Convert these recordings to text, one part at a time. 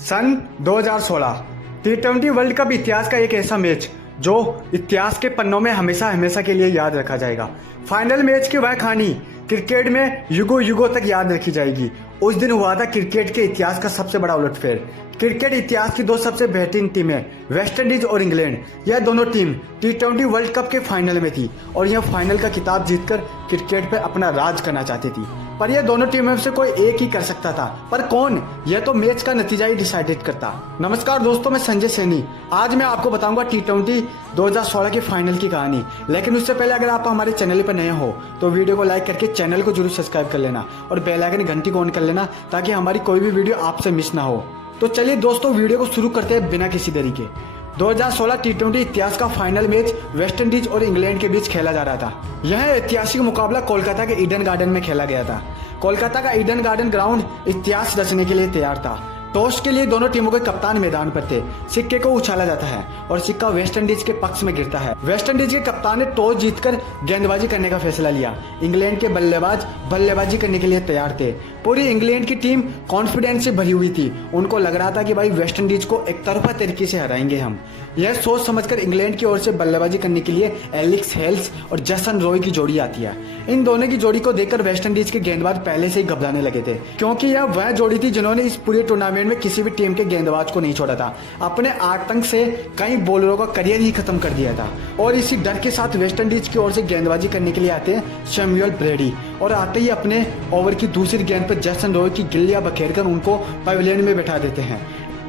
सन 2016 T20 world cup इतिहास का एक ऐसा मैच जो इतिहास के पन्नों में हमेशा हमेशा के लिए याद रखा जाएगा। फाइनल मैच की वह कहानी क्रिकेट में युगों युगों तक याद रखी जाएगी। उस दिन हुआ था क्रिकेट के इतिहास का सबसे बड़ा उलटफेर। क्रिकेट इतिहास की दो सबसे बेहतरीन टीमें वेस्ट इंडीज और इंग्लैंड, यह दोनों टीम T20 वर्ल्ड कप के फाइनल में थी और यह फाइनल का खिताब जीतकर क्रिकेट पे अपना राज करना चाहती थी। पर यह दोनों टीमों में से कोई एक ही कर सकता था, पर कौन, यह तो मैच का नतीजा ही डिसाइडेड करता। नमस्कार दोस्तों, मैं संजय सैनी। आज मैं आपको बताऊंगा T20 2016 के फाइनल की कहानी। लेकिन उससे पहले अगर आप हमारे चैनल पर नए हो तो वीडियो को लाइक करके चैनल को जरूर सब्सक्राइब कर लेना और बेल आइकन घंटी को ऑन कर लेना ताकि हमारी कोई भी वीडियो आपसे मिस ना हो। तो चलिए दोस्तों, वीडियो को शुरू करते हैं बिना किसी देरी के। 2016 T20 इतिहास का फाइनल मैच वेस्ट इंडीज और इंग्लैंड के बीच खेला जा रहा था। यह ऐतिहासिक मुकाबला कोलकाता के ईडन गार्डन में खेला गया था। कोलकाता का ईडन गार्डन ग्राउंड इतिहास रचने के लिए तैयार था। टॉस के लिए दोनों टीमों के कप्तान मैदान पर थे। सिक्के को उछाला जाता है और सिक्का वेस्ट इंडीज के पक्ष में गिरता है। वेस्ट इंडीज के कप्तान ने टॉस जीतकर गेंदबाजी करने का फैसला लिया। इंग्लैंड के बल्लेबाज बल्लेबाजी करने के लिए तैयार थे। पूरी इंग्लैंड की टीम कॉन्फिडेंस से भरी हुई थी। उनको लग रहा था कि भाई वेस्ट इंडीज को एक तरफा तरीके से हराएंगे हम। यह सोच समझकर इंग्लैंड की ओर से बल्लेबाजी करने के लिए एलेक्स हेल्स और जसन रॉय की जोड़ी आती है। इन दोनों की जोड़ी को देखकर वेस्ट इंडीज के गेंदबाज पहले से ही घबराने लगे थे, क्योंकि यह वह जोड़ी थी जिन्होंने इस पूरे टूर्नामेंट में किसी भी टीम के गेंदबाज को नहीं छोड़ा था। अपने आतंक से कई बॉलरों का करियर ही खत्म कर दिया था। और इसी डर के साथ वेस्ट इंडीज की ओर से गेंदबाजी करने के लिए आते हैं सैमुअल ब्रेडी और आते ही अपने ओवर की दूसरी गेंद पर जसन रॉय की गिल्लियां बखेरकर उनको पवेलियन में बैठा देते हैं।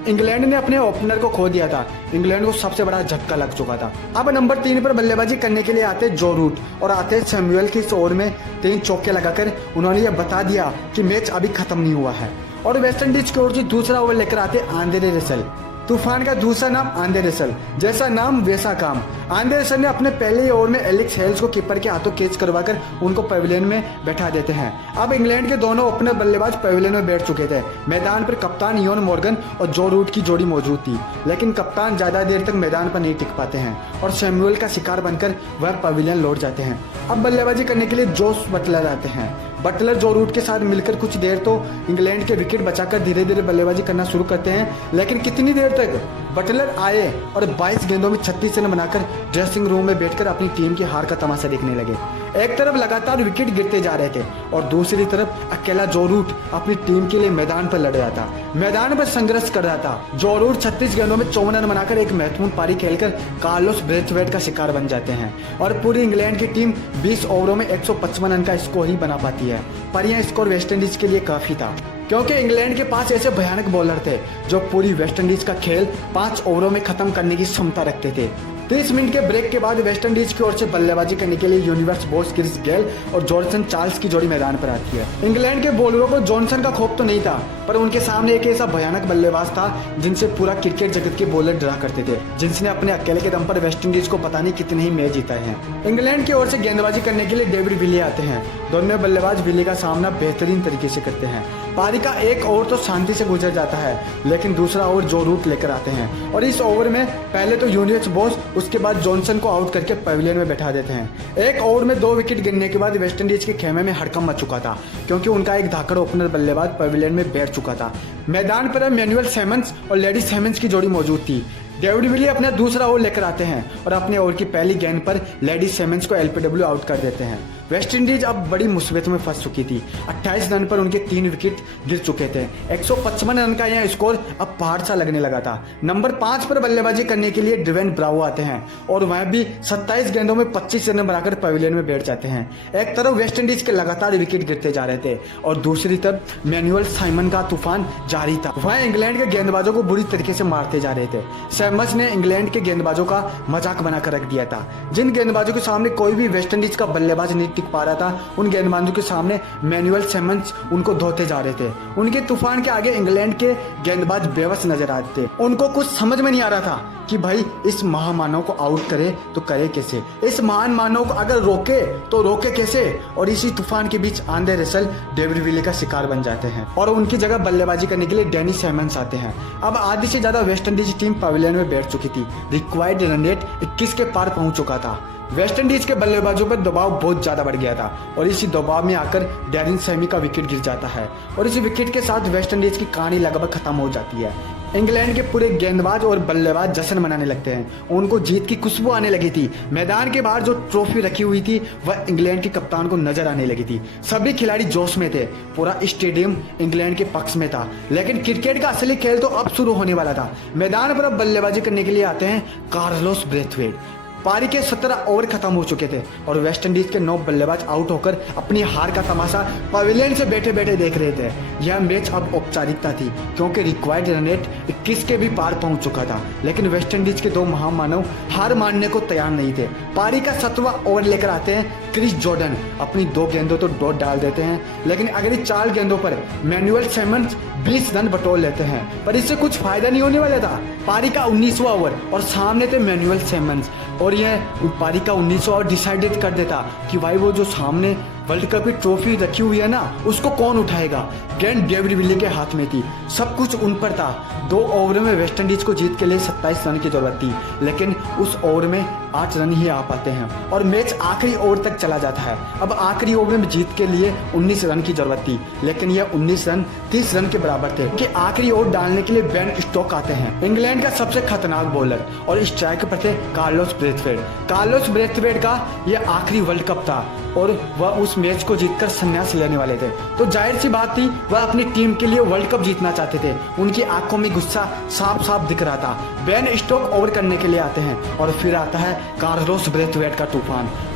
इंग्लैंड ने अपने ओपनर को खो दिया था। इंग्लैंड को सबसे बड़ा झटका लग चुका था। अब नंबर 3 पर बल्लेबाजी करने के लिए आते जो रूट और आते सैमुअल की इस ओवर में 3 चौके लगाकर उन्होंने यह बता दिया कि मैच अभी खत्म नहीं हुआ है। और वेस्ट इंडीज की ओर से दूसरा ओवर लेकर आते आंद्रे रसेल। तूफान का दूसरा नाम आंद्रे रसेल, जैसा नाम वैसा काम। आंद्रे रसेल ने अपने पहले ओवर में एलेक्स हेल्स को कीपर के हाथों कैच करवाकर उनको पवेलियन में बैठा देते हैं। अब इंग्लैंड के दोनों ओपनर बल्लेबाज पवेलियन में बैठ चुके थे। मैदान पर कप्तान इयोन मॉर्गन और जो रूट की जोड़ी मौजूद थी, लेकिन कप्तान ज्यादा देर तक मैदान पर नहीं टिक पाते हैं और सैमुअल का शिकार बनकर वह पवेलियन लौट जाते हैं। अब बल्लेबाजी करने के लिए जोस बटलर आते हैं। बटलर जो रूट के साथ मिलकर कुछ देर तो इंग्लैंड के विकेट बचाकर धीरे धीरे बल्लेबाजी करना शुरू करते हैं, लेकिन कितनी देर तक? बटलर आए और 22 गेंदों में 36 रन बनाकर ड्रेसिंग रूम में बैठकर अपनी टीम की हार का तमाशा देखने लगे। एक तरफ लगातार विकेट गिरते जा रहे थे और दूसरी तरफ अकेला जो रूट अपनी टीम के लिए मैदान पर लड़ रहा था, मैदान पर संघर्ष कर रहा था। जो रूट 36 गेंदों में 54 रन बनाकर एक महत्वपूर्ण पारी खेलकर कार्लोस ब्रेथवेट का शिकार बन जाते हैं और पूरी इंग्लैंड की टीम 20 ओवरों में 155 रन का स्कोर ही बना पाती है। पर यह स्कोर वेस्ट इंडीज के लिए काफी था, क्योंकि इंग्लैंड के पास ऐसे भयानक बॉलर थे जो पूरी वेस्ट इंडीज का खेल 5 ओवरों में खत्म करने की क्षमता रखते थे। 30 मिनट के ब्रेक के बाद वेस्ट इंडीज की ओर से बल्लेबाजी करने के लिए यूनिवर्स बोस क्रिस गेल और जॉनसन चार्ल्स की जोड़ी मैदान पर आती है। इंग्लैंड के बॉलरों को जॉनसन का खौफ तो नहीं था, पर उनके सामने एक ऐसा भयानक बल्लेबाज था जिनसे पूरा क्रिकेट जगत के बॉलर डरा करते थे, जिसने अपने अकेले के दम पर वेस्ट इंडीज को पता नहीं कितने ही मैच जीता है। इंग्लैंड की ओर से गेंदबाजी करने के लिए डेविड विली आते हैं। दोनों बल्लेबाज विली का सामना बेहतरीन तरीके से करते हैं। पारी का एक ओवर तो शांति से गुजर जाता है, लेकिन दूसरा ओवर जो रूट लेकर आते हैं और इस ओवर में पहले तो यूनिवर्स बोस, उसके बाद जॉनसन को आउट करके पवेलियन में बैठा देते हैं। एक ओवर में 2 विकेट गिरने के बाद वेस्ट इंडीज के खेमे में हड़कंप मच चुका था, क्योंकि उनका एक धाकड़ ओपनर बल्लेबाज पवेलियन में बैठ चुका था। मैदान पर मैनुअल सैमंस और लेडी सैमंस की जोड़ी मौजूद थी। डेविड विली अपना दूसरा ओवर लेकर आते हैं और अपने ओवर की पहली गेंद पर लेडी सैमंस को एलपीडब्ल्यू आउट कर देते हैं। वेस्ट इंडीज अब बड़ी मुसीबत में फंस चुकी थी। 28 रन पर उनके 3 विकेट गिर चुके थे। 155 रन का यह स्कोर अब पहाड़ सा लगने लगा था। नंबर 5 पर बल्लेबाजी करने के लिए ड्वेन ब्रावो आते हैं और वह भी 27 गेंदों में 25 रन बनाकर पवेलियन में बैठ जाते हैं। एक तरफ वेस्ट इंडीज के लगातार विकेट गिरते जा रहे थे और दूसरी तरफ मैनुअल साइमन का तूफान जारी था। वह इंग्लैंड के गेंदबाजों को बुरी तरीके से मारते जा रहे थे। सैमस ने इंग्लैंड के गेंदबाजों का मजाक बनाकर रख दिया था। जिन गेंदबाजों के सामने कोई भी वेस्ट इंडीज का बल्लेबाज नहीं टिक पा रहा था, उन गेंदबाजों के सामने मैनुअल सैमंस उनको धोते जा रहे थे। उनके तूफान के आगे इंग्लैंड के गेंदबाज बेबस नजर आते थे। उनको कुछ समझ में नहीं आ रहा था कि भाई इस महामानव को आउट करे तो करे कैसे, इस महान मानव को अगर रोके तो रोके कैसे। और इसी तूफान के बीच आंद्रे रसेल डेविड विली का शिकार बन जाते हैं और उनकी जगह बल्लेबाजी करने के लिए डैनी सैमंस आते हैं। अब आधी से ज्यादा वेस्ट इंडीज टीम पवेलियन में बैठ चुकी थी। रिक्वायर्ड रन रेट 21 के पार पहुंच चुका था। वेस्ट इंडीज के बल्लेबाजों पर दबाव बहुत ज्यादा बढ़ गया था और इसी दबाव में आकर डैरिन सैमी का विकेट गिर जाता है और इस विकेट के साथ वेस्ट इंडीज की कहानी लगभग खत्म हो जाती है। इंग्लैंड के पूरे गेंदबाज और बल्लेबाज जश्न मनाने लगते हैं। उनको जीत की खुशबू आने लगी थी। मैदान के बाहर जो ट्रॉफी रखी हुई थी वह इंग्लैंड के कप्तान को नजर आने लगी थी। सभी खिलाड़ी जोश में थे। पूरा स्टेडियम इंग्लैंड के पक्ष में था। लेकिन क्रिकेट का असली खेल तो अब शुरू होने वाला था। मैदान पर अब बल्लेबाजी करने के लिए आते हैं कार्लोस ब्रेथवेट। पारी के 17 ओवर खत्म हो चुके थे और वेस्ट इंडीज के 9 बल्लेबाज आउट होकर अपनी हार का तमाशा पवेलियन से बैठे बैठे देख रहे थे। यह मैच अब औपचारिकता थी क्योंकि रिक्वायर्ड रन रेट 21 के भी पार पहुंच चुका था। लेकिन वेस्ट इंडीज के 2 महामानव हार मानने को तैयार नहीं थे। पारी का 7वां ओवर लेकर आते हैं क्रिस जॉर्डन। अपनी 2 गेंदों तो डॉट डाल देते हैं, लेकिन अगली 4 गेंदों पर मैनुअल सिमंस 20 रन बटोर लेते हैं। पर इससे कुछ फायदा नहीं होने वाला था। पारी का 19वां ओवर और सामने थे मैनुअल सिमंस और यह पारी का 19वां ओवर डिसाइडेड कर देता कि भाई वो जो सामने वर्ल्ड कप की ट्रॉफी रखी हुई है ना, उसको कौन उठाएगा। गेंद डेविड विली के हाथ में थी। सब कुछ उन पर था। 2 ओवरों में वेस्ट इंडीज को जीत के लिए 27 रन की जरूरत थी, लेकिन उस ओवर में 8 रन ही आ पाते हैं और मैच आखिरी ओवर तक चला जाता है। अब आखिरी ओवर में जीत के लिए 19 रन की जरूरत थी, लेकिन यह 19 रन 30 रन के बराबर थे कि आखिरी ओवर डालने के लिए बेन स्टोक आते हैं, इंग्लैंड का सबसे खतरनाक बॉलर, और स्ट्राइक पर थे कार्लोस ब्रेथवेट। कार्लोस ब्रेथवेट का यह आखिरी वर्ल्ड कप था और वह उस मैच को जीतकर संन्यास लेने वाले थे। तो जाहिर सी बात थी वह अपनी टीम के लिए वर्ल्ड कप जीतना चाहते थे। उनकी आंखों में गुस्सा साफ साफ दिख रहा था। बेन स्टोक ओवर करने के लिए आते हैं और फिर आता है कार्लोस ब्रेथवेट का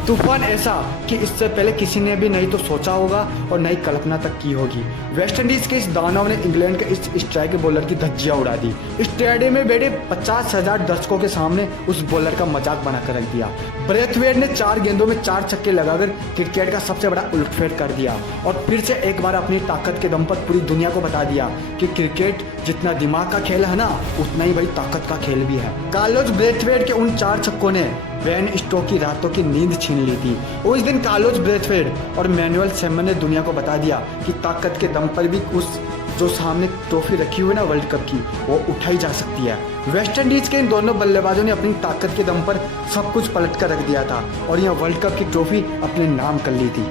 तूफान ऐसा कि इससे पहले किसी ने भी नहीं तो सोचा होगा और नहीं कल्पना तक की होगी। वेस्ट इंडीज के इस दानव ने इंग्लैंड के इस स्ट्राइक बॉलर की धज्जियां उड़ा दी। स्टेडियम में बैठे 50,000 दर्शकों के सामने उस बॉलर का मजाक बनाकर रख दिया। ब्रेथवेट ने 4 गेंदों में 4 छक्के लगाकर क्रिकेट का सबसे बड़ा उलटफेर कर दिया और फिर से एक बार अपनी ताकत के दम पर पूरी दुनिया को बता दिया कि क्रिकेट जितना दिमाग का खेल है ना, उतना ही भाई ताकत का खेल भी है। कार्लोस ब्रेथवेट के उन 4 छक्कों ने बेन स्टोक की रातों की नींद छीन ली थी। उस दिन कार्लोस ब्रेथवेट और मैनुअल सिमंस ने दुनिया को बता दिया कि ताकत के दम पर भी उस जो सामने ट्रॉफी रखी हुई है ना वर्ल्ड कप की, वो उठाई जा सकती है। वेस्ट इंडीज के इन दोनों बल्लेबाजों ने अपनी ताकत के दम पर सब कुछ पलट कर रख दिया था और यह वर्ल्ड कप की ट्रॉफी अपने नाम कर ली थी।